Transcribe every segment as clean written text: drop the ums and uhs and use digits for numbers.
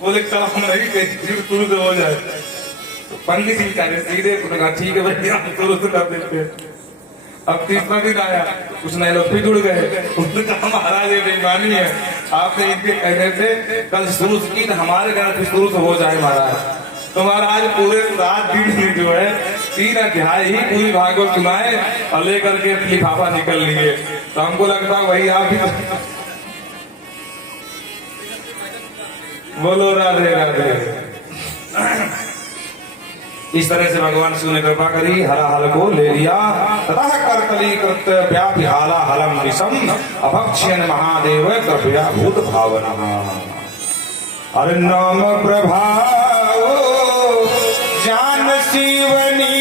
बोले कल हम नहीं थे शुरू से हो जाए। तो पंडित जी कह रहे सीधे, उन्होंने कहा ठीक है भैया हम शुरू से कर देते हैं। अब तीसरा दिन आया, कुछ नए लोग भी जुड़ गए। उसने कहा महाराज ये बेईमानी है, आपने इनके कहने से कल शुरू से की तो हमारे घर भी शुरू से हो जाए महाराज। तो महाराज पूरे रात दिन में जो है 3 अध्याय ही पूरी भागवत सुनाए और लेकर के लिफाफा निकल लिए। तो हमको लगता है वही आप ही बोलो राधे राधे। इस तरह से भगवान शिव ने कृपा करी, हरा हल को ले लिया तथा करतली कृत व्यापी हाला हलम विषम अभक्ष्यन महादेव कृपया भूत भावना। अरे नाम प्रभाव जान शिवनी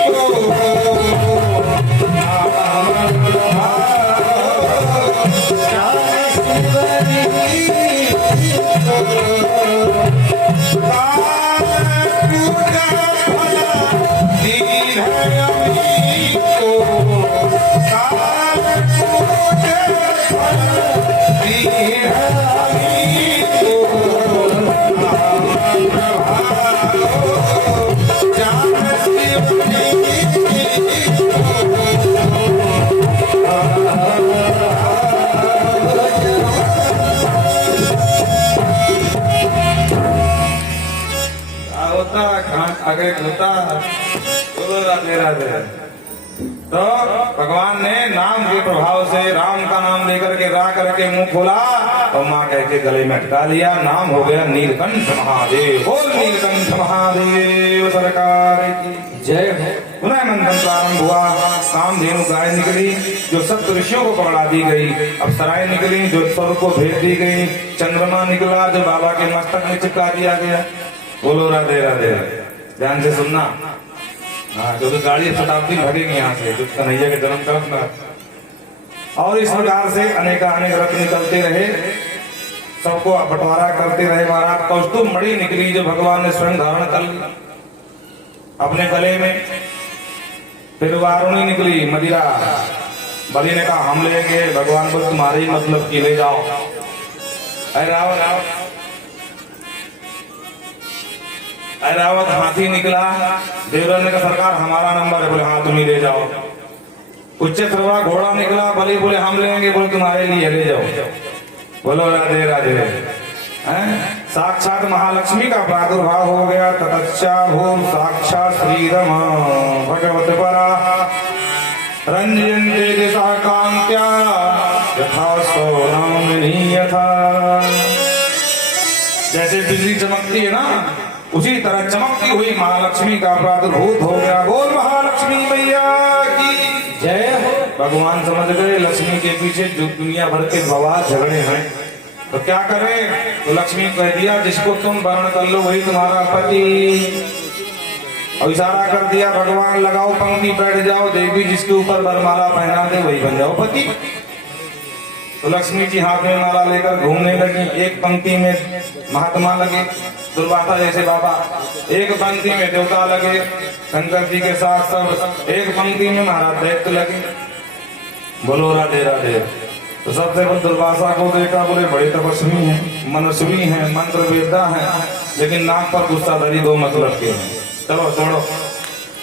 को आगे होता। राधे राधे। तो भगवान ने नाम के प्रभाव से राम का नाम लेकर के रा करके मुंह खोला और माँ कह के गले में अटका लिया। नाम हो गया नीलकंठ महादेव। बोल नीलकंठ महादेव सरकार की जय हो। पुनः मंथन प्रारंभ हुआ। कामधेनु गाय निकली जो सप्त ऋषियों को पकड़ा दी गई। अप्सराएं निकली जो स्वर्ग को भेज दी गई। चंद्रमा निकला जो बाबा के मस्तक में चिपका दिया गया। बोलो राधे राधे। ध्यान से सुनना। हाँ, क्योंकि गाड़ी शताब्दी भगेगी यहाँ से जो कन्हैया के जन्म तरफ न। और इस प्रकार से अनेक रत्न निकलते रहे, सबको बंटवारा करते रहे। महाराज कौस्तुभ मणि निकली जो भगवान ने स्वयं धारण कर ली अपने गले में। फिर वारुणी निकली मदिरा। बलि ने कहा हम लेंगे, भगवान को तुम्हारे ही मतलब की ले जाओ। अरे रावत हाथी निकला। देवराज ने कहा सरकार हमारा नंबर है, बोले हाँ तुम ही ले जाओ। उच्च श्रवा घोड़ा निकला। बलि बोले हम लेंगे, बोले तुम्हारे लिए ले जाओ। बोलो राधे राधे। साक्षात महालक्ष्मी का प्रादुर्भाव हो गया। ततश्चाभूम साक्षात श्रीरम भगवत परा रंजयन्ते दिशा कांत्या यथा सोनाम यथा। जैसे बिजली चमकती है ना, उसी तरह चमकती हुई महालक्ष्मी का प्रादुर्भूत हो गया। बोल महालक्ष्मी मैया की जय हो। भगवान समझ गए लक्ष्मी के पीछे जो दुनिया भर के बवाल झगड़े हैं, तो क्या करें। तो लक्ष्मी कह दिया जिसको तुम वर्ण कर लो वही तुम्हारा पति। और इशारा कर दिया भगवान लगाओ पंक्ति बैठ जाओ। देवी जिसके ऊपर वरमाला पहना दे वही बन जाओ पति। तो लक्ष्मी जी हाथ में माला लेकर घूमने लगी। एक पंक्ति में महात्मा लगे दुर्वासा जैसे बाबा, एक पंक्ति में देवता लगे शंकर जी के साथ सब, एक पंक्ति में महाराज दैत्य लगे। बोलो राधे राधे। तो सबसे बड़े दुर्वासा को देखा, बोले बड़े तपस्वी हैं, मनस्वी हैं, मंत्र वेदा हैं, लेकिन नाक पर गुस्सा धरी दो मतलब के हैं। चलो छोड़ो।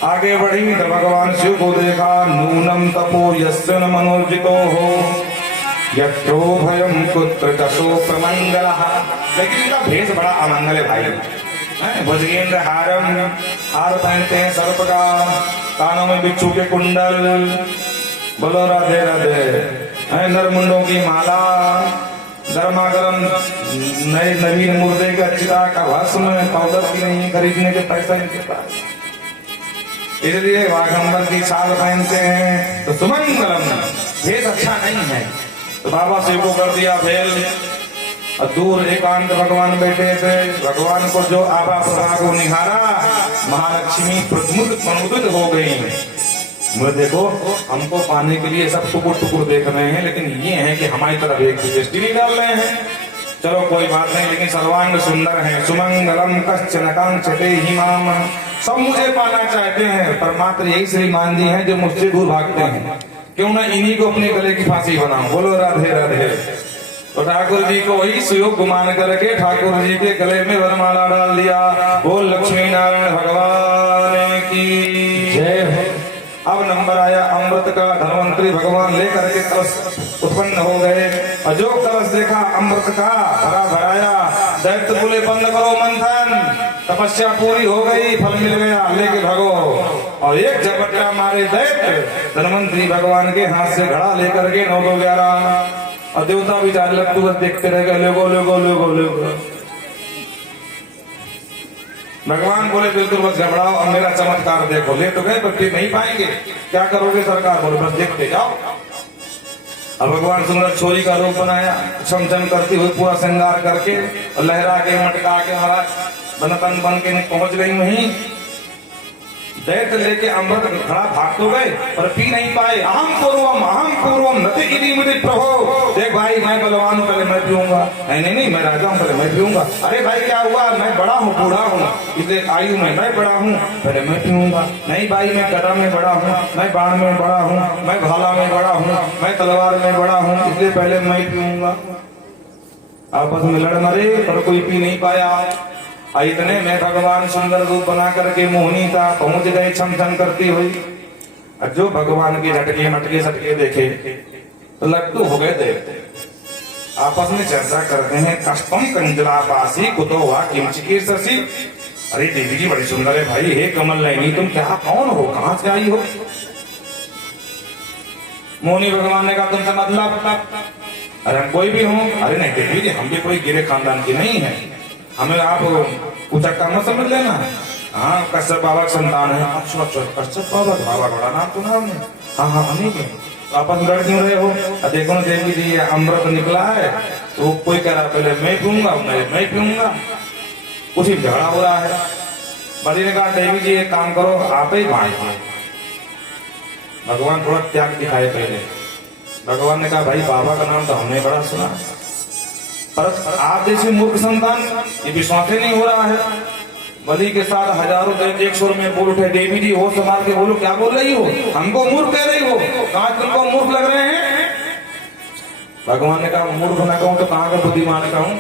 आगे बढ़ी तो भगवान शिव को देखा। नूनम तपो यस्य न मनोर्जितो हो यत्रो भयम कुत्र दशो प्रमंगल। लेकिन इनका भेष बड़ा अमंगल है भाई। भुजगेंद्र हार पहनते हैं सर्प का, कानों में बिच्छू के कुंडल। बोलो राधे राधे। नरमुंडों की माला, गर्मा गर्म नए नवीन मुर्दे का चिता का भस्म, पाउडर की नहीं खरीदने के पैसा इनके पास, इसलिए वाघंबर की छाल पहनते हैं। तो सुमंगलम भेष अच्छा नहीं है। तो बाबा शिव को कर दिया भेल। दूर एकांत भगवान बैठे थे। भगवान को जो आभा प्रभा को निहारा, महालक्ष्मी प्रमुदित हो गई। मुझे देखो हमको पाने के लिए सब टुकुर टुकुर देख रहे हैं, लेकिन ये है कि हमारी तरफ एक दृष्टि नहीं डाल रहे हैं। चलो कोई बात नहीं, लेकिन सर्वांग सुंदर है। सुमंगलम कश्चन कांक्षते हिमाम। सब मुझे पाना चाहते हैं, पर मात्र यही श्रीमान जी हैं जो मुझसे दूर भागते हैं। क्यों ना इन्हीं को अपने गले की फांसी बनाऊं। बोलो राधे राधे। तो ठाकुर जी को वही सुयोग मान करके ठाकुर जी के गले में वरमाला डाल दिया। बोल लक्ष्मी नारायण भगवान की जय हो। अब नंबर आया अमृत का। धनवंतरी भगवान लेकर के कलश उत्पन्न हो गए और जो कलश देखा अमृत का भरा भराया, दैत्य बोले बंद करो मंथन, तपस्या पूरी हो गई, फल मिल गया, लेके भगो। और एक झपट्टा मारे दैत्य धनवंतरी भगवान के हाथ से घड़ा लेकर के 9 2 11 और देवता भी चार लग बस देखते रह गए, लोगो लोगो लोगो लोगो। भगवान बोले बिल्कुल बस घबराओ, अब मेरा चमत्कार देखो। ले तो गए पर फिर नहीं पाएंगे, क्या करोगे सरकार? बोले बस देखते जाओ। अब भगवान सुंदर छोरी का रूप बनाया, छमछम करती हुई पूरा श्रृंगार करके और लहरा के मटका के महाराज बनपन बन के पहुंच गई वहीं। दैत्य लेके अमृत घड़ा भाग तो गए पर पी नहीं पाए। अहम पूर्वम नति मुझे प्रभो। देख भाई मैं बलवान हूँ, पहले मैं पीऊंगा। नहीं मैं राजा हूँ, पहले मैं पीऊंगा। अरे भाई क्या हुआ? मैं बड़ा हूँ, बूढ़ा हूँ, इसलिए आयु में मैं बड़ा हूँ, पहले मैं पीऊंगा। नहीं भाई मैं गदा में बड़ा हूँ, मैं बाण में बड़ा हूँ, मैं भाला में बड़ा हूँ, मैं तलवार में बड़ा हूँ, इसलिए पहले मैं पीऊंगा। आपस में लड़ मरे पर कोई पी नहीं पाया। इतने में भगवान सुंदर रूप बना करके मोहनी था पहुंच गए छम छम करती हुई। जो भगवान के झटके मटके सटके देखे तो लट्टू हो गए। देखते आपस में चर्चा करते हैं, कष्टम कंजलापासी कुतो हुआ किमचिकी शशि। अरे देवी जी बड़ी सुंदर है भाई, हे कमल नयनी तुम क्या कौन हो, कहां से आई हो? मोहनी भगवान ने कहा तुमसे मतलब? अरे हम कोई भी हूँ। अरे नहीं देवी जी हम भी कोई गिरे खानदान की नहीं है, हमें आप ऊंचा काम समझ लेना। हाँ कश्यप बाबा का संतान है। अच्छा कश्यप बाबा बड़ा नाम सुना हमने। हाँ हमी के तो आपस में लड़ क्यों रहे हो? देखो ना देवी जी अमृत निकला है तो कोई कह रहा पहले मैं पीऊंगा, मैं पीऊंगा, उसी झगड़ा हो रहा है। बड़ी ने कहा देवी जी एक काम करो आप ही बांट दो। भगवान थोड़ा त्याग दिखाए पहले। भगवान ने कहा भाई बाबा का नाम तो हमने बड़ा सुना, पर आप जैसे मूर्ख संतान ये विश्वास ही नहीं हो रहा है। बलि के साथ हजारों दैत्य एक स्वर में बोल उठे, देवी जी हो संभाल के बोलो, क्या बोल रही हो? हमको मूर्ख कह रही हो? कहा तुमको मूर्ख लग रहे हैं? भगवान ने कहा मूर्ख न कहूं तो कहां का बुद्धिमान कहूं?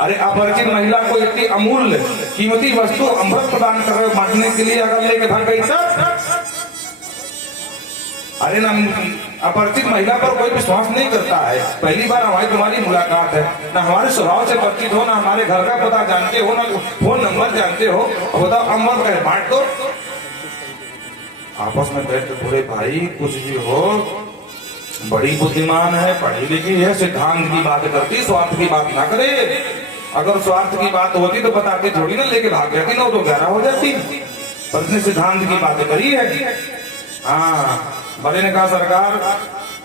अरे अपरिचित महिला को इतनी अमूल्य कीमती वस्तु अमृत प्रदान कर रहे बांटने के लिए अगर लेके भाग गई तब? अरे ना अपरिचित महिला पर कोई विश्वास नहीं करता है। पहली बार हमारी तुम्हारी मुलाकात है, ना हमारे स्वभाव से परिचित हो, ना हमारे घर का पता जानते हो, ना फोन नंबर जानते हो, और बताओ अमृत का बांट दो। आपस में बैठ के बोले भाई कुछ भी हो बड़ी बुद्धिमान है, पढ़ी लिखी है, सिद्धांत की बात करती, स्वार्थ की बात ना करे। अगर स्वार्थ की बात होती तो बताते थोड़ी ना, लेके भाग जाती, 9 तो 11 हो जाती। पर उसने सिद्धांत की बात करी है। हाँ बड़े ने कहा सरकार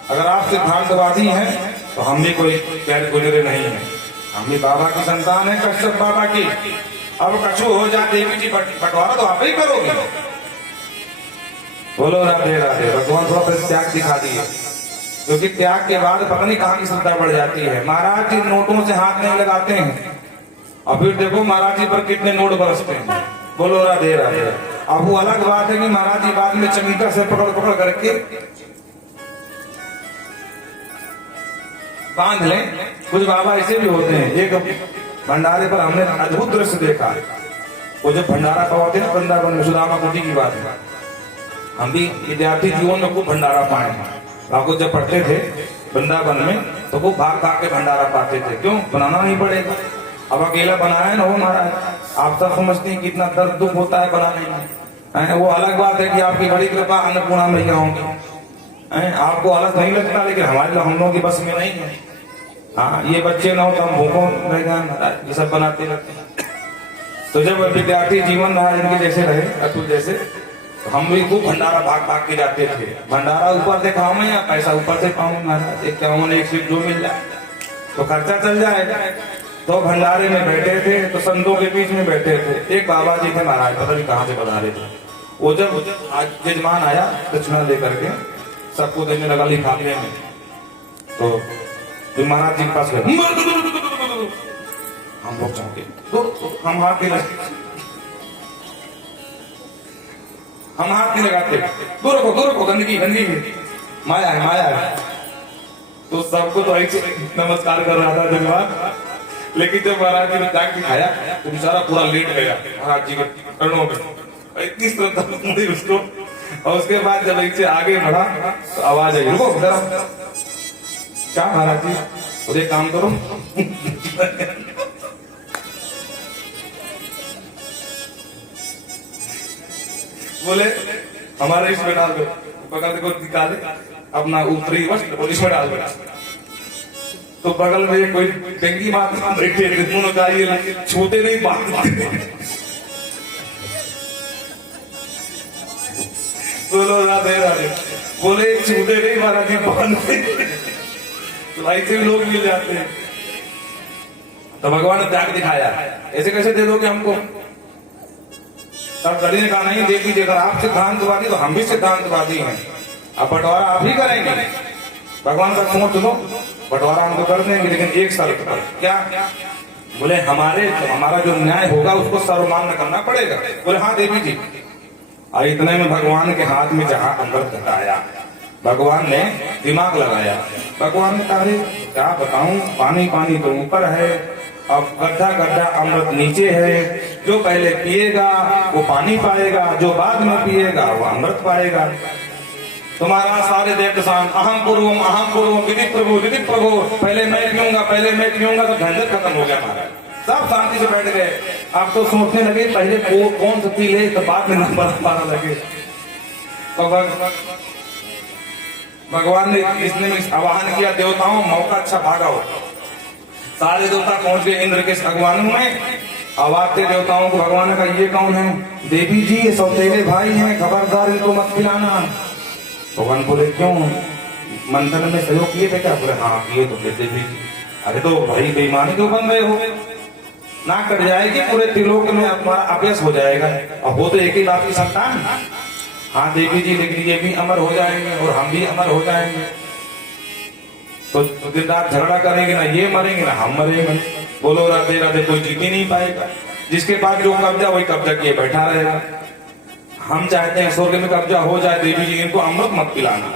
अगर आप सिद्धांतवादी हैं तो हम भी कोई गैर गुजरे नहीं है, हम भी बाबा की संतान है, कश्यप बाबा की। अब कछु हो जाए देवी जी बंटवारा तो आप ही करोगे। बोलो राधे राधे। भगवान थोड़ा त्याग दिखा दिए, क्योंकि त्याग के बाद पता नहीं कहाँ की श्रद्धा बढ़ जाती है। महाराज जी नोटों से हाथ नहीं लगाते हैं, और फिर देखो महाराज जी पर कितने नोट बरसते हैं। बोलो राधे राधे। अब वो अलग बात है कि महाराज जी बाद में चमीटा से पकड़ करके बांध लें। कुछ बाबा ऐसे भी होते हैं। एक भंडारे पर हमने अद्भुत दृश्य देखा। वो जब भंडारा पाते ना वृंदावन में, सुदामा कुटी की बात है, हम भी विद्यार्थी जीवन में खूब भंडारा पाए। बाबू जब पढ़ते थे वृंदावन में तो वो भाग भाग के भंडारा पाते थे। क्यों? बनाना नहीं पड़ेगा। अब अकेला बनाया ना हो महाराज, आप सब समझते हैं कितना दर्द दुख होता है बनाने में। वो अलग बात है कि आपकी बड़ी कृपा अन्नपूर्णा मैया होंगी, आपको अलग नहीं लगता, लेकिन हमारे हम लोगों की बस में नहीं है। हाँ ये बच्चे ना हो तो हम भूखों रह जाए महाराज, ये सब बनाते रहते हैं। तो जब विद्यार्थी जीवन रहा इनके जैसे रहे अतुल जैसे, तो हम भी खूब भंडारा भाग भाग के जाते थे। भंडारा ऊपर से खाऊं या पैसा ऊपर से पाऊं महाराज, एक क्या एक स्लिप जो मिल जाए तो खर्चा चल जाएगा। तो भंडारे में बैठे थे तो संतों के बीच में बैठे थे। एक बाबा जी थे महाराज, पता नहीं कहाँ से पधारे थे। वो जब आज यजमान आया दक्षिणा लेकर के सबको देने लगा लिफाफे में, तो महाराज जी के पास गए। हम लोग चौंके, हम हाथ नहीं लगाते। दूर रखो गंदगी माया है। तो सबको तो ऐसे नमस्कार कर रहा था धन्यवाद, लेकिन जब महाराज जी ने जाग दिखाया तो बेचारा पूरा लेट गया महाराज जी के चरणों में, इतनी श्रद्धा थी उसको। और उसके बाद जब इससे आगे बढ़ा तो आवाज आई, रुको जरा, क्या महाराज जी मुझे काम करो। बोले हमारे इसमें डाल दो, बगल को निकाले अपना ऊपरी वस्त्र और इसमें डाल दो। तो बगल में कोई डेंगी मार बैठे दोनों का ये छूते नहीं बात। बोलो राधे राधे, बोले छूते नहीं महाराज जी बांध, तो ऐसे भी लोग मिल जाते हैं। तो भगवान ने त्याग दिखाया, ऐसे कैसे दे दोगे हमको? तब गढ़ी ने कहा नहीं दे दीजिए, अगर आप सिद्धांतवादी तो हम भी सिद्धांतवादी हैं, अब बंटवारा आप ही करेंगे। भगवान का सोच लो, बंटवारा हम तो कर देंगे लेकिन एक शर्त पर। क्या? बोले हमारा जो न्याय होगा उसको सर्वमान्य करना पड़ेगा। बोले हाँ देवी जी। और इतने में भगवान के हाथ में जहां अमृत घटाया, भगवान ने दिमाग लगाया। भगवान ने कहा क्या बताऊं, पानी पानी तो ऊपर है, अब गड्ढा गड्ढा अमृत नीचे है, जो पहले पिएगा वो पानी पाएगा, जो बाद में पिएगा वो अमृत पाएगा। तुम्हारा सारे देव किसान अहम पूर्वम विधि प्रभु, पहले मैं पीऊंगा तो झंझट खत्म हो गया हमारा, सब शांति से बैठ गए। आप तो सोचने लगे पहले कौन सा पी ले तो बाद में नंबर पाना लगे। तो भगवान ने इसने आवाहन किया देवताओं, मौका अच्छा भागा हो। सारे देवता पहुंच गए इंद्र के अगवानी में। आवाज थे देवताओं को, भगवान ने कहा ये कौन है? देवी जी ये सौतेले भाई हैं, खबरदार इनको मत पिलाना। भगवान बोले क्यों, मंथन में सहयोग किए थे क्या? बोले हाँ किए तो थे देवी जी। अरे तो भाई बेईमानी क्यों बन रहे हो, ना कट जाएगी, पूरे त्रिलोक में हमारा अपयश हो जाएगा। अब वो तो एक ही बात की संतान। हाँ देवी जी लेकिन ये भी अमर हो जाएंगे और हम भी अमर हो जाएंगे, तो दिन रात झगड़ा करेंगे, ना ये मरेंगे ना हम मरेंगे। बोलो राधे राधे, कोई जीत ही नहीं पाएगा। जिसके पास जो कब्जा वही कब्जा किए बैठा रहेगा। हम चाहते हैं स्वर्ग में कब्जा हो जाए, देवी जी इनको अमृत मत पिलाना।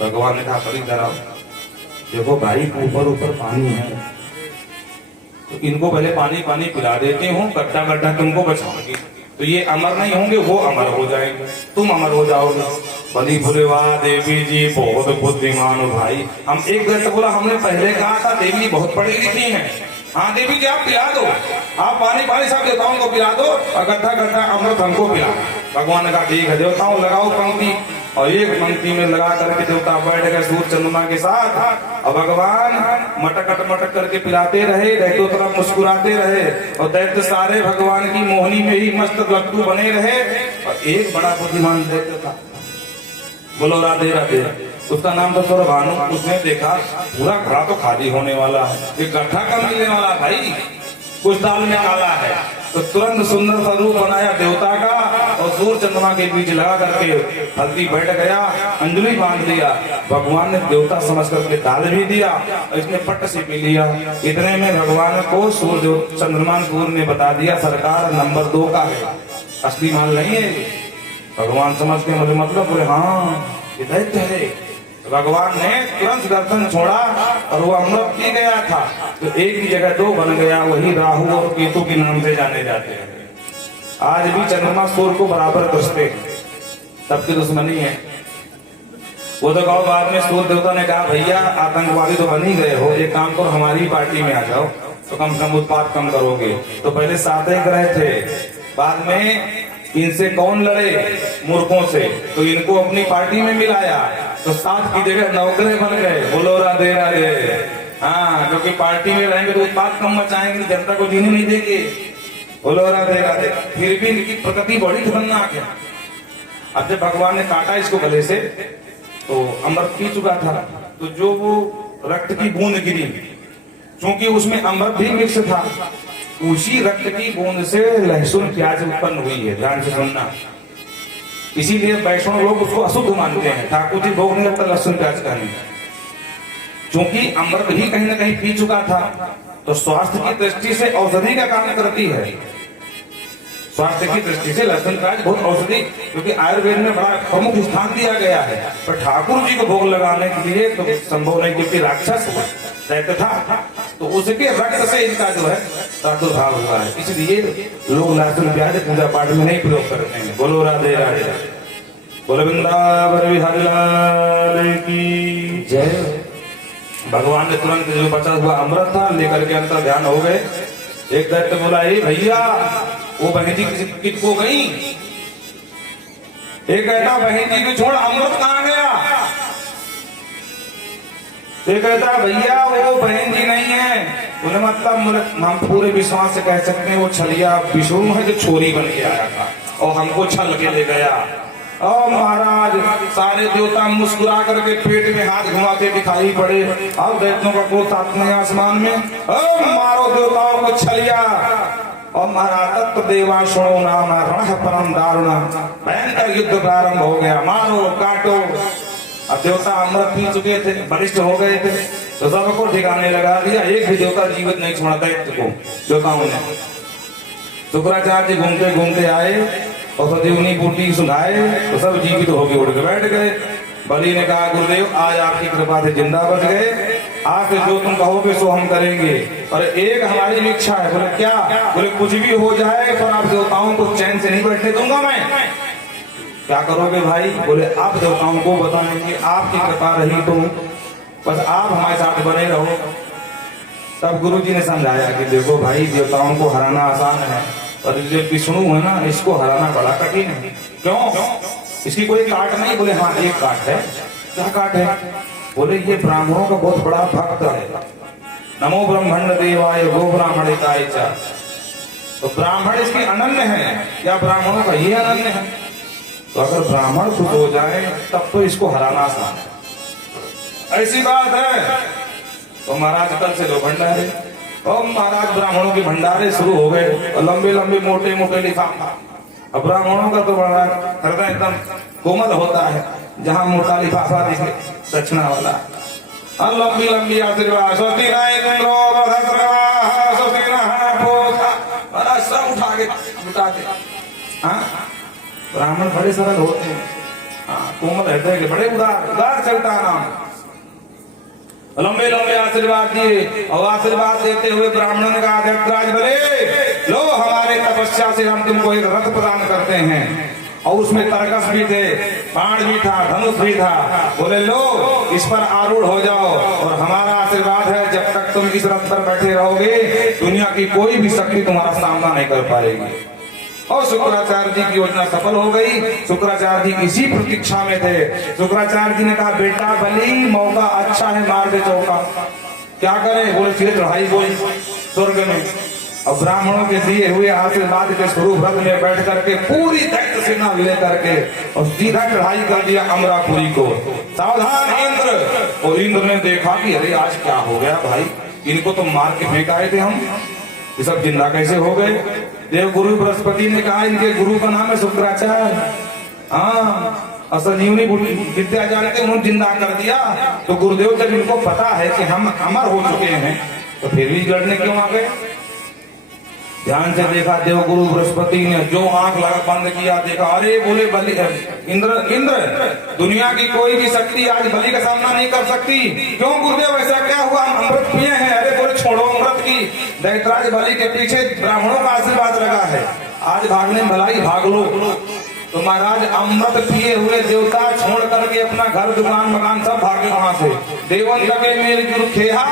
भगवान ने कहा परी जरा देखो भाई, ऊपर ऊपर पानी है तो इनको पहले पानी पानी पिला देती हूँ, गड्ढा गड्ढा तुमको बचाऊंगी, तो ये अमर नहीं होंगे वो अमर हो जाएंगे, तुम अमर हो जाओगे। बड़ी बोले वाह देवी जी बहुत बुद्धिमान हो भाई। हम एक घंटे बोला हमने पहले कहा था देवी जी बहुत पढ़ी लिखी हैं। हाँ देवी जी आप पिला दो, आप पानी पानी सब देवताओं को पिला दो और गड्ढा गड्ढा अमृत हमको पिला। भगवान ने कहा ठीक है देवताओं लगाओ पंक्ति, और एक पंक्ति में लगा करके देवता बैठ गए सूर्य चंद्रमा के साथ। और भगवान मटक करके पिलाते रहे, दैत्यों तरफ मुस्कुराते रहे, और दैत्य सारे भगवान की मोहनी में ही मस्त लट्टू बने रहे। और एक बड़ा बुद्धिमान दैत्य था, बोलो राधे राधे, उसका नाम था सौरभानु। उसने देखा पूरा घड़ा तो खाली होने वाला है, ये गड्ढा कब मिलने वाला भाई, कुछ दाल में काला है। तो तुरंत सुंदर सा रूप बनाया देवता का और सूर्य चंद्रमा के बीच लगा करके हल्दी बैठ गया, अंजलि बांध दिया। भगवान ने देवता समझ करके दाल भी दिया और इसने पट से पी लिया। इतने में भगवान को सूर्य चंद्रमा सूर्य ने बता दिया सरकार नंबर 2 का है, असली माल नहीं है। भगवान समझ के मुझे मतलब बोले हाँ ये दैत्य है। भगवान ने तुरंत दर्शन छोड़ा और वो अमृत पी गया था, तो एक ही जगह 2 बन गया, वही राहु और केतु के नाम से जाने जाते हैं। आज भी चंद्रमा सूर्य को बराबर कसते हैं, सबकी दुश्मनी है। वो तो कहो बाद में सूर्य देवता ने कहा भैया आतंकवादी तो बन ही गए हो, एक काम करो हमारी पार्टी में आ जाओ तो कम से कम उत्पाद कम करोगे। तो पहले 7 ग्रह थे, बाद में इनसे कौन लड़े, मूर्खों से, तो इनको अपनी पार्टी में मिलाया, तो 7 की जगह 9 ग्रह बन गए। बोलो राधे राधे। हाँ क्योंकि पार्टी में रहेंगे तो उत्पाद कम मचाएंगे, जनता को जीने नहीं देंगे। बोलो राधे राधे। फिर भी इनकी प्रकृति बड़ी खतरनाक है। अब जब भगवान ने काटा इसको गले से तो अमृत पी चुका था, तो जो वो रक्त की बूंद गिरी, क्योंकि उसमें अमृत भी मिक्स था, उसी रक्त की बूंद से लहसुन प्याज उत्पन्न हुई है। ध्यान से सुनना, इसीलिए वैष्णव लोग उसको अशुद्ध मानते हैं। ठाकुर जी भोग नहीं लगता लहसुन प्याज का नहीं, क्योंकि अमृत ही कहीं ना कहीं पी चुका था। तो स्वास्थ्य की दृष्टि से औषधि का काम करती है। स्वास्थ्य की दृष्टि से लहसुन प्याज बहुत औषधि, क्योंकि आयुर्वेद में बड़ा प्रमुख स्थान दिया गया है। पर ठाकुर जी को भोग लगाने के लिए तो संभव नहीं, क्योंकि राक्षस दैत्य था, तो उसके रक्त से इनका जो है प्रादुर्भाव हुआ है। इसलिए लोग लहसुन प्याज पूजा पाठ में नहीं प्रयोग करते हैं। बोलो राधे राधे, बोलो वृंदावन बिहारी लाल की जय। भगवान ने तुरंत जो बचा हुआ अमृत था लेकर के अंतर ध्यान हो गए। एक दैत्य बोला, हे भैया वो बहन जी किसको गई? एक कहता बहन जी को छोड़ अमृत कहां गया? एक कहता भैया वो बहन जी नहीं है। बोले मतलब हम पूरे विश्वास से कह सकते हैं वो छलिया विष्णु है जो छोरी बन के आया था और हमको छल के ले गया। और महाराज सारे देवता मुस्कुरा करके पेट में हाथ घुमाते दिखाई पड़े। अब दैत्यों का क्रोध आत्मा आसमान में, मारो देवताओं को छलिया। और महाराज तत्व देवा सुनो नाम रण परम दारुण, भयंकर युद्ध प्रारंभ हो गया। मारो काटो। अब देवता अमृत पी चुके थे, बलिष्ठ हो गए थे, तो सबको ठिकाने लगा दिया। एक भी देवता जीवित नहीं छोड़ा दैत्य को देवताओं ने। शुक्राचार्य जी घूमते घूमते आए और सदीवनी बूटी सुनाए तो सब जीवित होके उड़ के बैठ गए। बलि ने कहा गुरुदेव आज आपकी कृपा से जिंदा बच गए, आप जो तुम कहोगे सो हम करेंगे, और एक हमारी भी इच्छा है। बोले क्या? बोले कुछ भी हो जाए पर आप देवताओं को चैन से नहीं बैठने दूंगा मैं। क्या करोगे भाई? बोले आप देवताओं को बताएंगे, आपकी कृपा रही तो बस आप हमारे साथ बने रहो। तब गुरु जी ने समझाया कि देखो भाई देवताओं को हराना आसान है, और जो विष्णु है ना इसको हराना बड़ा कठिन है। क्यों? इसकी कोई काट नहीं। बोले हाँ एक काट है। क्या काट है? बोले ये ब्राह्मणों का बहुत बड़ा भक्त है। नमो ब्रह्मण्ड देवाय गो ब्राह्मणिकाय च। तो ब्राह्मण इसकी अनन्य है या ब्राह्मणों का ये अनन्य है? तो अगर ब्राह्मण खुश हो जाए तब तो इसको हराना आसान है। ऐसी बात है। तो महाराज कल से लो भंडारे, और महाराज ब्राह्मणों के भंडारे शुरू हो गए, लंबे लंबे मोटे मोटे लिफाफा। अब ब्राह्मणों का तो बड़ा हृदय एकदम कोमल होता है, जहां मोटा लिफाफा दिखे दक्षिणा वाला, और लंबी लंबी आशीर्वाद सब उठा के लुटाते। हाँ ब्राह्मण बड़े सरल होते हैं, कोमल हृदय के, बड़े उदार उदार चलता है नाम। लंबे लंबे आशीर्वाद दिए, और आशीर्वाद देते हुए ब्राह्मणों ने कहा दैत्यराज बोले लो हमारे तपस्या से हम तुमको एक रथ प्रदान करते हैं, और उसमें तरकस भी थे, बाण भी था, धनुष भी था। बोले लो इस पर आरूढ़ हो जाओ, और हमारा आशीर्वाद है जब तक तुम इस रथ पर बैठे रहोगे दुनिया की कोई भी शक्ति तुम्हारा सामना नहीं कर पाएगी। और शुक्राचार्य जी की योजना सफल हो गई। शुक्राचार्य जी इसी प्रतीक्षा में थे। शुक्राचार्य जी ने कहा बेटा बलि मौका अच्छा है, मार दे चौका। क्या करें? बोले सीधे चढ़ाई बोली स्वर्ग में। और ब्राह्मणों के दिए हुए आशीर्वाद के स्वरूप रथ में बैठ करके पूरी दैत्य सेना लेकर के और सीधा चढ़ाई कर दिया अमरापुरी को। सावधान इंद्र। और इंद्र ने देखा कि अरे आज क्या हो गया भाई, इनको तो मार के फेंक आए थे हम, ये सब जिंदा कैसे हो गए? देव गुरु बृहस्पति ने कहा इनके गुरु का नाम है शुक्राचार्य। हाँ असंजीवनी विद्या जानते उन्होंने जिंदा कर दिया। तो गुरुदेव जब इनको पता है कि हम अमर हो चुके हैं तो फिर भी लड़ने क्यों आ गए? ध्यान से देखा देव गुरु बृहस्पति ने, जो आंख लगा बंद किया, देखा अरे बोले बलि इंद्र दुनिया की कोई भी शक्ति आज बलि का सामना नहीं कर सकती। क्यों गुरुदेव ऐसा क्या हुआ? हम अमृत पिए हैं। अरे बोले छोड़ो अमृत की, दैत्यराज बलि के पीछे ब्राह्मणों का आशीर्वाद लगा है, आज भागने में भलाई भाग लो। तो महाराज अमृत पिए हुए देवता छोड़ करके अपना घर दुकान मकान सब भागे वहां से। देवंत के मेल गुरु खेहा,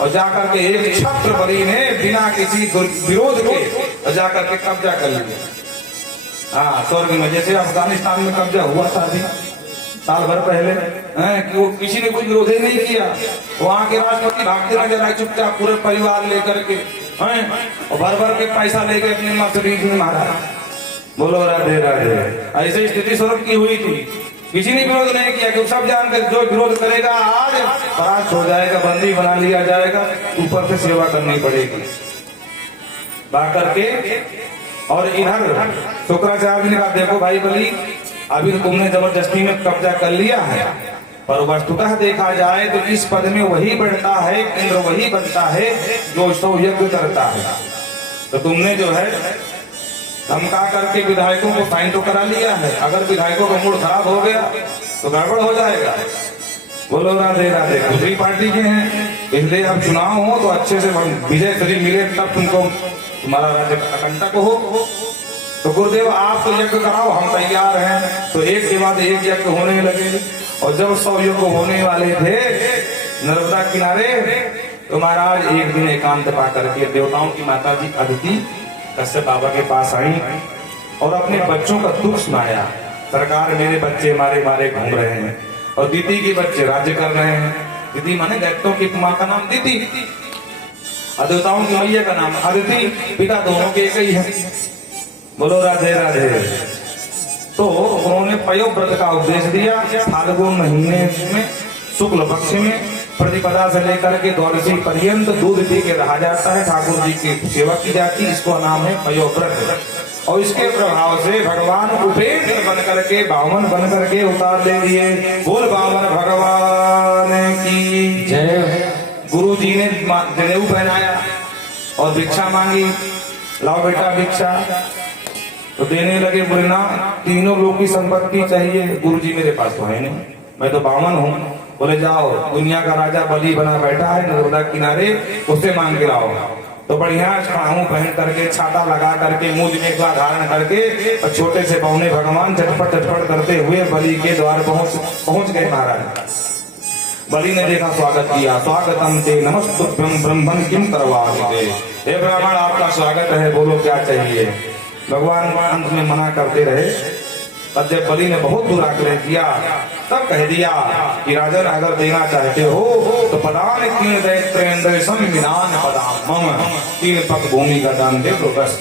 और जाकर के एक छत्र बलि ने बिना किसी विरोध के जाकर के कब्जा कर लिया। हाँ स्वर्ग में, जैसे अफगानिस्तान में कब्जा हुआ था अभी साल भर पहले, कि वो किसी ने कुछ विरोध ही नहीं किया। वहां के राष्ट्रपति भागते नजर आए चुपचाप पूरे परिवार लेकर के, और भर भर के पैसा लेके अपने मर्सिडीज में मारा। बोलो राधे राधे। ऐसी स्थिति स्वर्ग की हुई थी, किसी ने विरोध नहीं किया, क्योंकि सब जानते जो विरोध करेगा आज परास्त हो जाएगा, बंदी बना लिया जाएगा, ऊपर से सेवा करनी पड़ेगी बाकर के। और इधर शुक्राचार्य ने कहा देखो भाई बलि अभी तो तुमने जबरदस्ती में कब्जा कर लिया है, पर वस्तुतः देखा जाए तो इस पद में वही बढ़ता है, इंद्र वही बनता है जो सौ यज्ञ करता है। तो तुमने जो है धमका करके विधायकों को साइन तो करा लिया है, अगर विधायकों का मूड खराब हो गया तो गड़बड़ हो जाएगा। बोलो राधे राधे। दूसरी पार्टी के हैं, इसलिए अब चुनाव हो तो अच्छे से विजय श्री मिले, तब तुमको तुम्हारा राज्य कंटक हो। तो गुरुदेव आप तो यज्ञ कराओ, हम तैयार हैं। तो एक के बाद एक यज्ञ होने लगे, और जब 100 यज्ञ होने वाले थे नर्मदा किनारे, तो महाराज एक दिन एकांत पा करके देवताओं की माता जी अदिति कश्यप बाबा के पास आई और अपने बच्चों का दुख सुनाया। सरकार मेरे बच्चे मारे मारे घूम रहे हैं और दीदी के बच्चे राज्य कर रहे हैं। दीदी माने दैत्यों की माँ का नाम दीदी, देवताओं की मैया का नाम अदिति, पिता दोनों के एक ही है। बोलो राधे राधे। तो उन्होंने पयोव्रत का उपदेश दिया। फाल्गुन महीने में शुक्ल पक्ष में प्रतिपदा से लेकर के द्वादशी पर्यंत दूध पी के रहा जाता है, ठाकुर जी की सेवा की जाती है, इसको नाम है पयोव्रत। और इसके प्रभाव से भगवान उपेंद्र बन करके, बामन बन करके उतार ले लिए। बोल बामन भगवान की जय। गुरु जी ने जनेऊ पहनाया और भिक्षा मांगी, लाओ बेटा भिक्षा। तो देने लगे, बोले ना तीनों लोग की संपत्ति चाहिए। गुरु जी मेरे पास तो है नहीं, मैं तो बामन हूँ। बोले जाओ, दुनिया का राजा बलि बना बैठा है नर्मदा किनारे, उससे मांग के लाओ। तो बढ़िया छाहू पहन करके, छाता लगा करके, मुंह में एक धारण करके और छोटे से पौने भगवान चटपट चटपट करते हुए बलि के द्वार पहुंच गए। महाराज बलि ने देखा, स्वागत किया। स्वागतम ते नमस्तुभ्यं ब्रह्मन् किम करवाते। हे ब्राह्मण आपका स्वागत है, बोलो क्या चाहिए। भगवान अंत में मना करते रहे। तब जब बलि ने बहुत बुरा आग्रह किया, तब कह दिया कि राजन अगर देना चाहते हो तो पदान तीन पग भूमि का दान दे दो बस।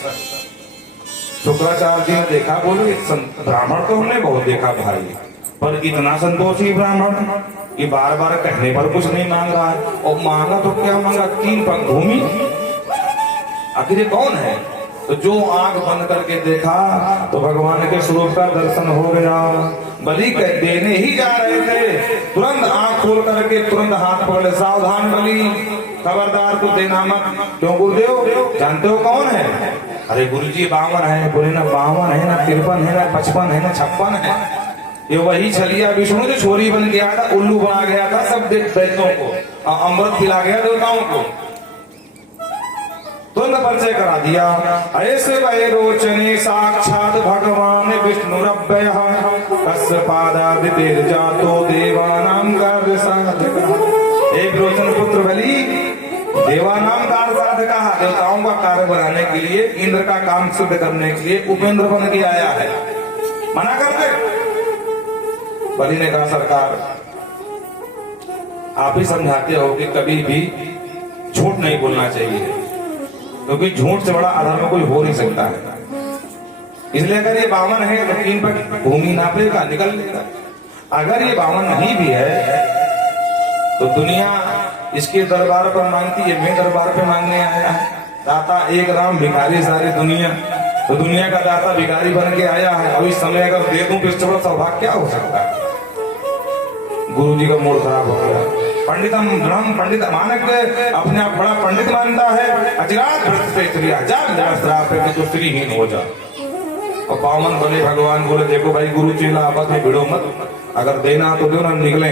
शुक्राचार्य जी ने देखा, बोले ब्राह्मण तो हमने बहुत देखा भाई, पर इतना संतोषी ब्राह्मण कि बार बार कहने पर कुछ नहीं मांग रहा है। और मांगा तो क्या मांगा, 3 पग भूमि। आखिर कौन है? तो जो आंख बंद करके देखा तो भगवान के स्वरूप का दर्शन हो गया। बलि देने ही जा रहे थे, तुरंत आंख खोल करके तुरंत हाथ पकड़े, सावधान बलि, खबरदार को देना मत। क्यों गुरुदेव, जानते हो कौन है? अरे गुरुजी 52 है। बोले ना 52 है, ना 53 है, ना 55 है, ना 56 है। ये वही छलिया विष्णु जो छोरी बन गया था, उल्लू बना गया था सब दैत्यों को, अमृत पिला गया देवताओं को। तुरंत परिचय करा दिया। ऐसे वै रोचने साक्षात भगवान विष्णुरव्ययः कश्यपादादितेर जातो देवानां कार्य साधकः। एक रोचन पुत्र बलि देवानां कार्य साधकः, देवताओं का कार्य बनाने के लिए, इंद्र का काम सिद्ध करने के लिए उपेंद्र बन के आया है। मना कर दे। बलि ने कहा, सरकार आप ही समझाते हो कि कभी भी झूठ नहीं बोलना चाहिए, क्योंकि झूठ से बड़ा अधर्म कोई हो नहीं सकता है। इसलिए अगर ये 52 है तो 3 पग भूमि नापेगा, निकल लेगा। अगर ये 52 नहीं भी है तो दुनिया इसके दरबार पर मांगती है, मैं दरबार पे मांगने आया है। दाता एक राम भिखारी सारी दुनिया, तो दुनिया का दाता भिखारी बन के आया है। अब इस समय अगर दे दूं तो इससे बड़ा सौभाग्य क्या हो सकता है। गुरु जी का मूड खराब हो गया। पंडितम ब्रह्म पंडित मानक अपने आप बड़ा पंडित मानता है, अचिरात तो स्त्रीहीन हो जा। और पावन बने भगवान बोले, देखो भाई गुरु जी आपस में भिड़ो मत, अगर देना तो दो ना, निकले।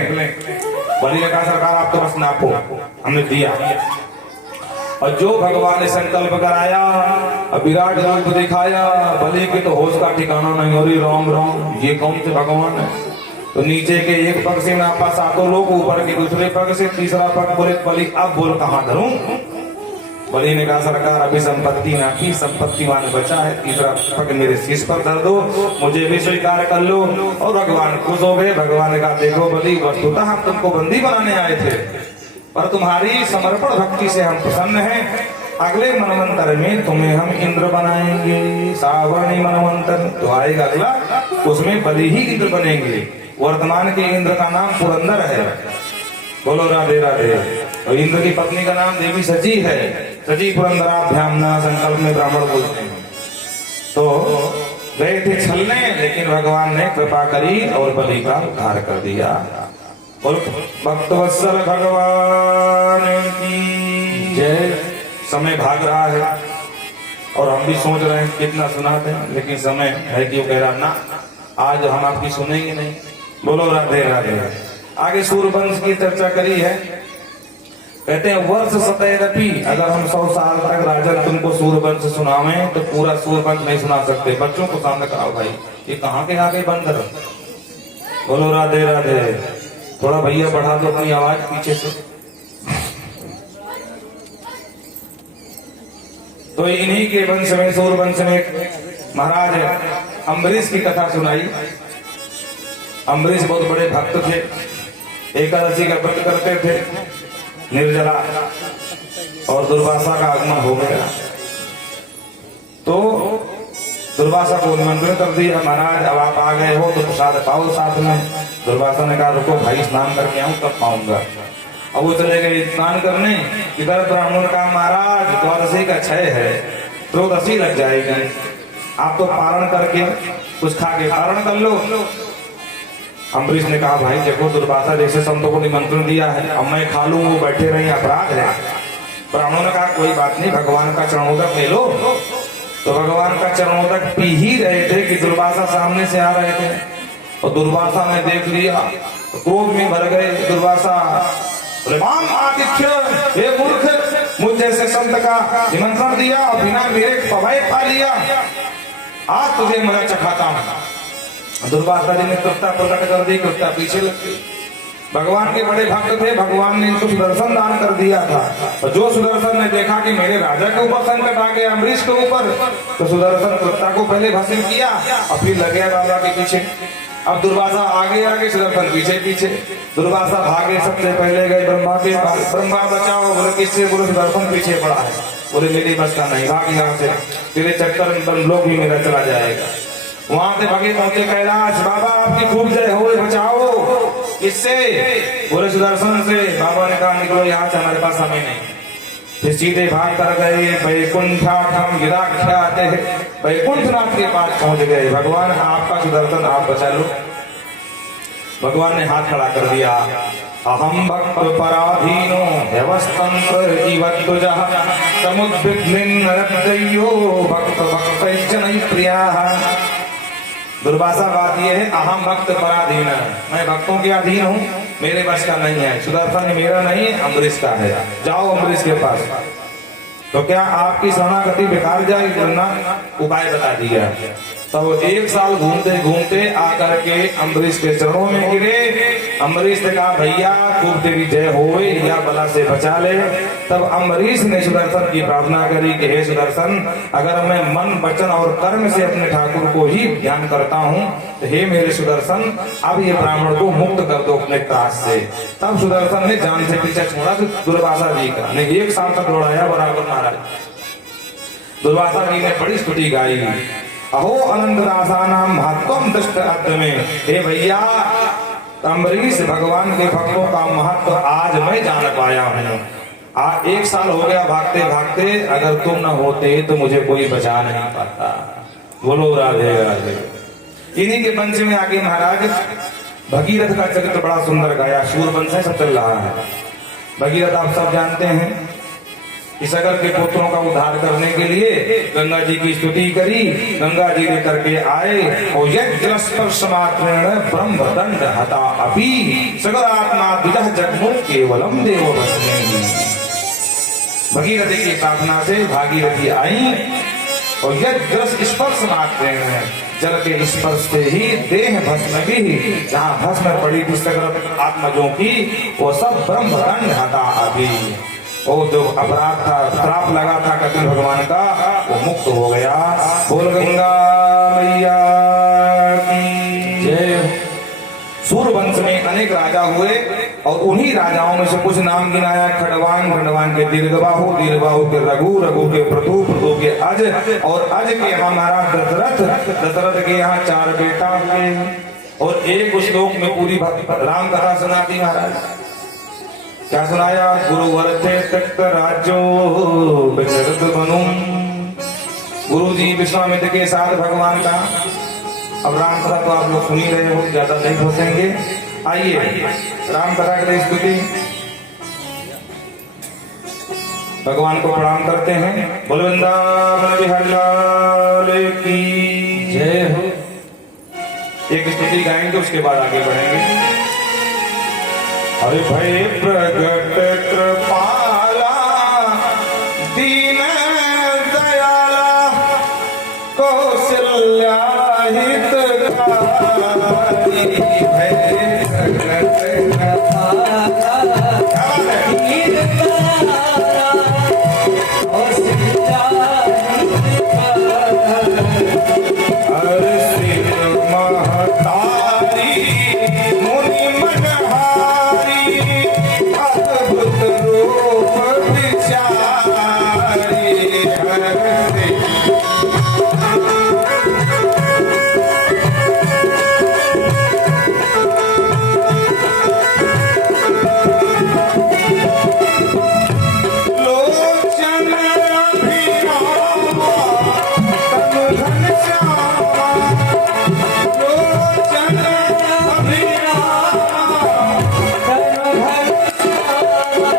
बलि ने कहा, सरकार आप तो बस नापो, हमने दिया। और जो भगवान ने संकल्प कराया, विराट रूप दिखाया, बलि के तो होश का ठिकाना नहीं हो रही। राम राम, ये कौन से भगवान है? तो नीचे के एक पग से नापा 7 लोग, ऊपर के दूसरे पग से, तीसरा पग। बोले बलि अब बोल कहां धरूं? बलि ने कहा, सरकार अभी संपत्ति नापी, संपत्ति मान बचा है, तीसरा पग मेरे शीश पर धर दो, मुझे भी स्वीकार कर लो। और भगवान खुश हो गए। भगवान ने कहा, देखो बलि, वस्तुतः हम तुमको बंदी बनाने आए थे, पर तुम्हारी समर्पण भक्ति से हम प्रसन्न हैं। अगले मनवंतर में तुम्हें हम इंद्र बनाएंगे। सावर्णी मनवंतर तो आएगा अगला, उसमें बलि ही इंद्र बनेंगे। वर्तमान के इंद्र का नाम पुरंदर है। बोलो राधे राधे। और इंद्र की पत्नी का नाम देवी सची है। सची पुरंदराभ्याम ना संकल्प में ब्राह्मण बोलते हैं। तो गए थे छलने, लेकिन भगवान ने कृपा करी और बलि का उद्धार कर दिया। बोलो भक्तवत्सल भगवान की जय। समय भाग रहा है और हम भी सोच रहे हैं कितना सुनाते हैं, लेकिन समय है कि वो कह रहा ना आज हम आपकी सुनेंगे नहीं। बोलो राधे राधे। आगे सूर्यवंश की चर्चा करी है। कहते हैं वर्ष सतैरपी, अगर हम 100 साल तक राजन तुमको सूर्यवंश सुनावें तो पूरा सूर्यवंश नहीं सुना सकते। बच्चों को सामने कराओ भाई, ये कहाँ के आ गए बंदर। बोलो राधे राधे। थोड़ा भैया बढ़ा दो अपनी आवाज पीछे से। तो इन्हीं के वंश में सूर्यवंश में महाराज अम्बरीश की कथा सुनाई। अम्बरीश बहुत बड़े भक्त थे, एकादशी का व्रत करते थे, निर्जला, और दुर्वासा का आगमन हो गया तो दुर्वासा को निमंत्रण कर दिया, महाराज अब आप आ गए हो तो प्रसाद पाओ साथ में। दुर्वासा ने कहा रुको भाई स्नान करके आऊं तब पाऊंगा। अब वो चले गए स्नान करने। इधर ब्राह्मण का महाराज द्वादशी का क्षय है, त्रयोदशी लग जाएगी, आप तो पारण करके कुछ खा के पारण कर लो। अम्बरीश ने कहा भाई देखो दुर्वासा जैसे संतों को निमंत्रण दिया है, अब मैं खा लूं वो बैठे रहे अपराध है। ब्राह्मणों ने कहा कोई बात नहीं, भगवान का चरणोदक ले लो। तो भगवान का चरणोदक पी ही रहे थे कि दुर्वासा सामने से आ रहे थे, और दुर्वासा ने देख लिया, क्रोध में भर गए। दुर्वासा राम आदित्य, हे मूर्ख, मुझ जैसे संत का निमंत्रण दिया और बिना मेरे पवाए खा लिया, आज तुझे मजा चखाता हूं। दुर्वासा जी ने कृत्ता प्रकट कर दी, कृत्ता पीछे लग गई। भगवान के बड़े भक्त थे, भगवान ने इनको सुदर्शन दान कर दिया था। तो जो सुदर्शन ने देखा कि मेरे राजा के ऊपर संकट आ गया अम्बरीश के ऊपर, तो सुदर्शन कृत्ता को पहले भस्म किया और फिर लग गया राजा के पीछे। अब दुर्वासा आगे आगे, सुदर्शन पीछे पीछे। दुर्वासा भागे, सबसे पहले गए ब्रह्मा के पास। ब्रह्मा बचाओ, बोले किससे? बोले सुदर्शन पीछे पड़ा है। बोले मेरी बस का नहीं, भाग यहाँ से, तेरे चक्कर में लोग भी मेरा चला जाएगा। वहां से भागे पहुंचे कैलाश, बाबा आपकी खूब जय हो, बचाओ। किससे? बोले सुदर्शन से। बाबा ने कहा निकलो यहाँ से, हमारे पास समय नहीं। फिर सीधे भाग कर गए वैकुंठाठम गिराख्याते, वैकुंठनाथ के पास पहुंच गए। भगवान आपका सुदर्शन आप बचा लो। भगवान ने हाथ खड़ा कर दिया। अहम भक्त पराधीनो व्यवस्थंत्र इवत्वजः समुद्विग्न रक्तयो भक्त भक्तैश्चन प्रियाः। दुर्वासा बात यह है, अहम भक्त पराधीन, मैं भक्तों के अधीन हूँ, मेरे बस का नहीं है। सुदर्शन मेरा नहीं, अम्बरीश का है। जाओ अम्बरीश के पास। तो क्या आपकी शरणागति बेकार जाएगी? वरना उपाय बता दिया। तब 1 साल घूमते घूमते आकर के अम्बरीश के चरणों में गिरे। अम्बरीश ने कहा भैया खूब तेरी जय होवे, या बला से बचा ले। तब अम्बरीश ने सुदर्शन की प्रार्थना करी कि हे सुदर्शन, अगर मैं मन वचन और कर्म से अपने ठाकुर को ही ध्यान करता हूँ तो हे मेरे सुदर्शन, अब ये ब्राह्मण को मुक्त कर दो अपने त्रास से। तब सुदर्शन ने जान से पीछा छोड़ा दुर्वासा जी का, ने 1 साल तक दौड़ाया बराबर महाराज। दुर्वासा जी ने बड़ी स्तुति गाई, अहो अनंतदासानां महत्वम दृष्ट अद्य में। हे भैया अम्बरीश भगवान के भक्तों का महत्व आज मैं जान पाया हूँ। 1 साल हो गया भागते भागते, अगर तुम न होते तो मुझे कोई बचा नहीं पाता। बोलो राधे राधे। इन्हीं के वंश में आगे महाराज भगीरथ का चरित्र बड़ा सुंदर गाया। सूर्यवंश से सब चल रहा है। भगीरथ आप सब जानते हैं, इस अगर के पुत्रों का उद्धार करने के लिए गंगा जी की स्तुति करी। गंगा जी ने करके आए और यज्ञस्पर्श मात्रेण ब्रह्म दंड हता अपि सगरात्मा द्विजः जग्मु केवलम देव भस्मे। भगीरथी की प्रार्थना से भागीरथी आई और यज्ञ स्पर्श मात्रेण, जल के स्पर्श से ही देह भस्म भी, जहाँ भस्म पड़ी थी सगरत आत्मजों की, वो सब ब्रह्म दंड हता अपि। और जो अपराध था, श्राप लगा था कपिल भगवान का, वो मुक्त हो गया। बोल गंगा मैया की जय। सूर्यवंश में अनेक राजा हुए और उन्हीं राजाओं में से कुछ नाम गिनाया। खड़वान, खड़वान के दीर्घबाहु, दीर्घबाहु के रघु, रघु के पृथु, पृथु के अज, और अज के हमारा दशरथ, दशरथ के यहाँ 4 बेटा हुए। और एक श्लोक में पूरी राम कथा सुना दी महाराज। क्या सुनाया? गुरुवर थे तक्त राज्यो विचरत बनु। गुरु जी विश्वामित्र के साथ भगवान का। अब राम कथा तो आप लोग सुन ही रहे हो, ज्यादा नहीं घुसेंगे। आइए राम कथा के लिए स्तुति। भगवान को प्रणाम करते हैं। बोल वृंदावन बिहारी लाल की जय हो। एक स्तुति गाएंगे, उसके बाद आगे बढ़ेंगे। अरे भय प्रगट कृपाला दीन दयाला कौशल्या हितकारी, भय प्रगट कृपाला दीन दयाला कौशल्या हितकारी, हर सिर महतारी मुनि मनहारी अद्भुत रूप विचारी, हर लोचन अभिरामा तनु घनश्यामा, लोचन अभिरामा तनु घनश्यामा,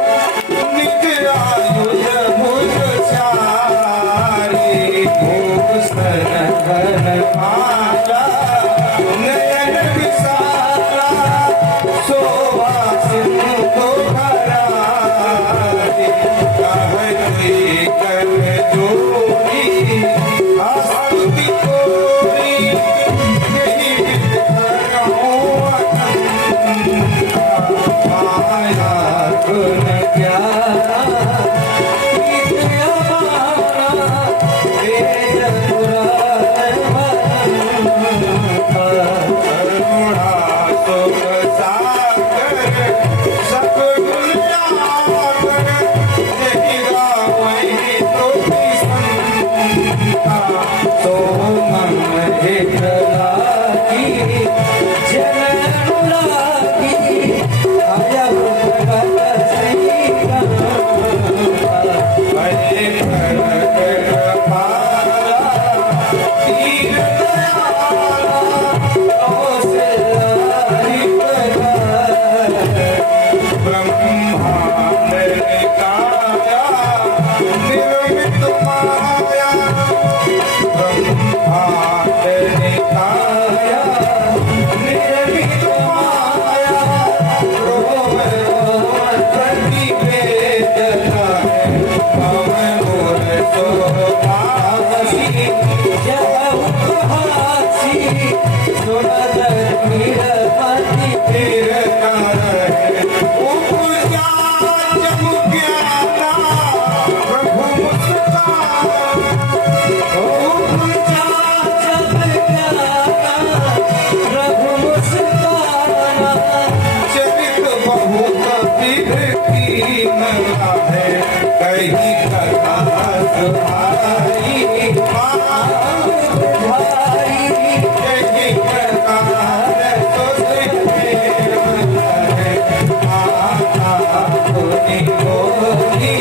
निज आयुध भुज चारि, भूषण धन माला नयन विशाला, शोभा सिंधु धरारी, कहती कर जोरी आस्तुति कोरी, यही विध धरऊं अनंता, माया गुण ज्ञाना प्रीत अपारा, वेद पुराण मनंता, करुणा सुख सागर सद्गुण सागर, यही गावई तुझी संता, सो मन हित लागी जनन लागी, आया प्रगट श्री गंगा, भय प्रगट कृपाला दीन दयाला कौशल्या हितकारी, ब्रह्मांड निकाया निर्मित माया, ब्रह्मांड निकाया निर्मित माया, रोम रोम प्रतिवेदना है, पवन मोर शोभासी, जब उपहासी सुनत नीरपति तीरना है, उपजा जब ज्ञाना प्रभु मुस्काना, उपजा जब ज्ञाना प्रभु मुस्काना, चरित बहुत विध कीन है, कहीं कथा सुहाई भाई, यही प्रकार तुझ प्रेम है, माता तुझी बोली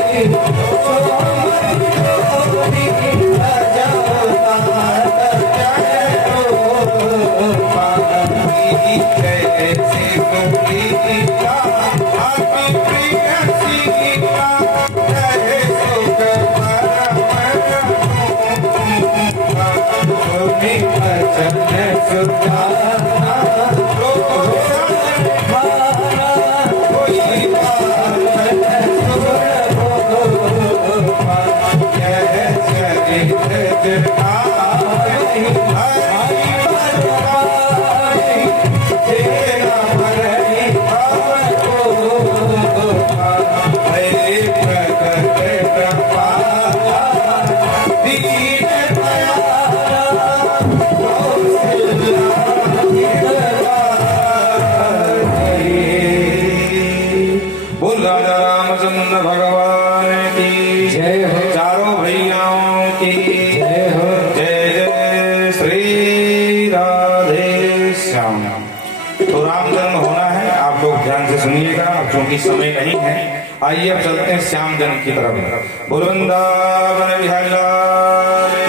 सोमन जोड़ी, भजता जय हो पानी, जैसे गुरीला अति प्रिय सीता, जय सुख परम तुम्हें भजन सुजाना, रोशन भारा कोई बात सुर भोपा, यह चरित जगाई हरि बरपाई, तेरा भरई भव गोपा, हरे प्रगट कृपाला दीन दयाला कौशल्या हितकारी। बोल राजा रामचंद्र भगवान की जय हो। चारों भैयाओं की जय हो। जय जय श्री राधे श्याम। तो राम जन्म होना है, आप लोग ध्यान से सुनिएगा, अब क्योंकि समय नहीं है। आइए अब चलते हैं श्याम जन्म की तरफ। बोल वृंदावन बिहारी लाल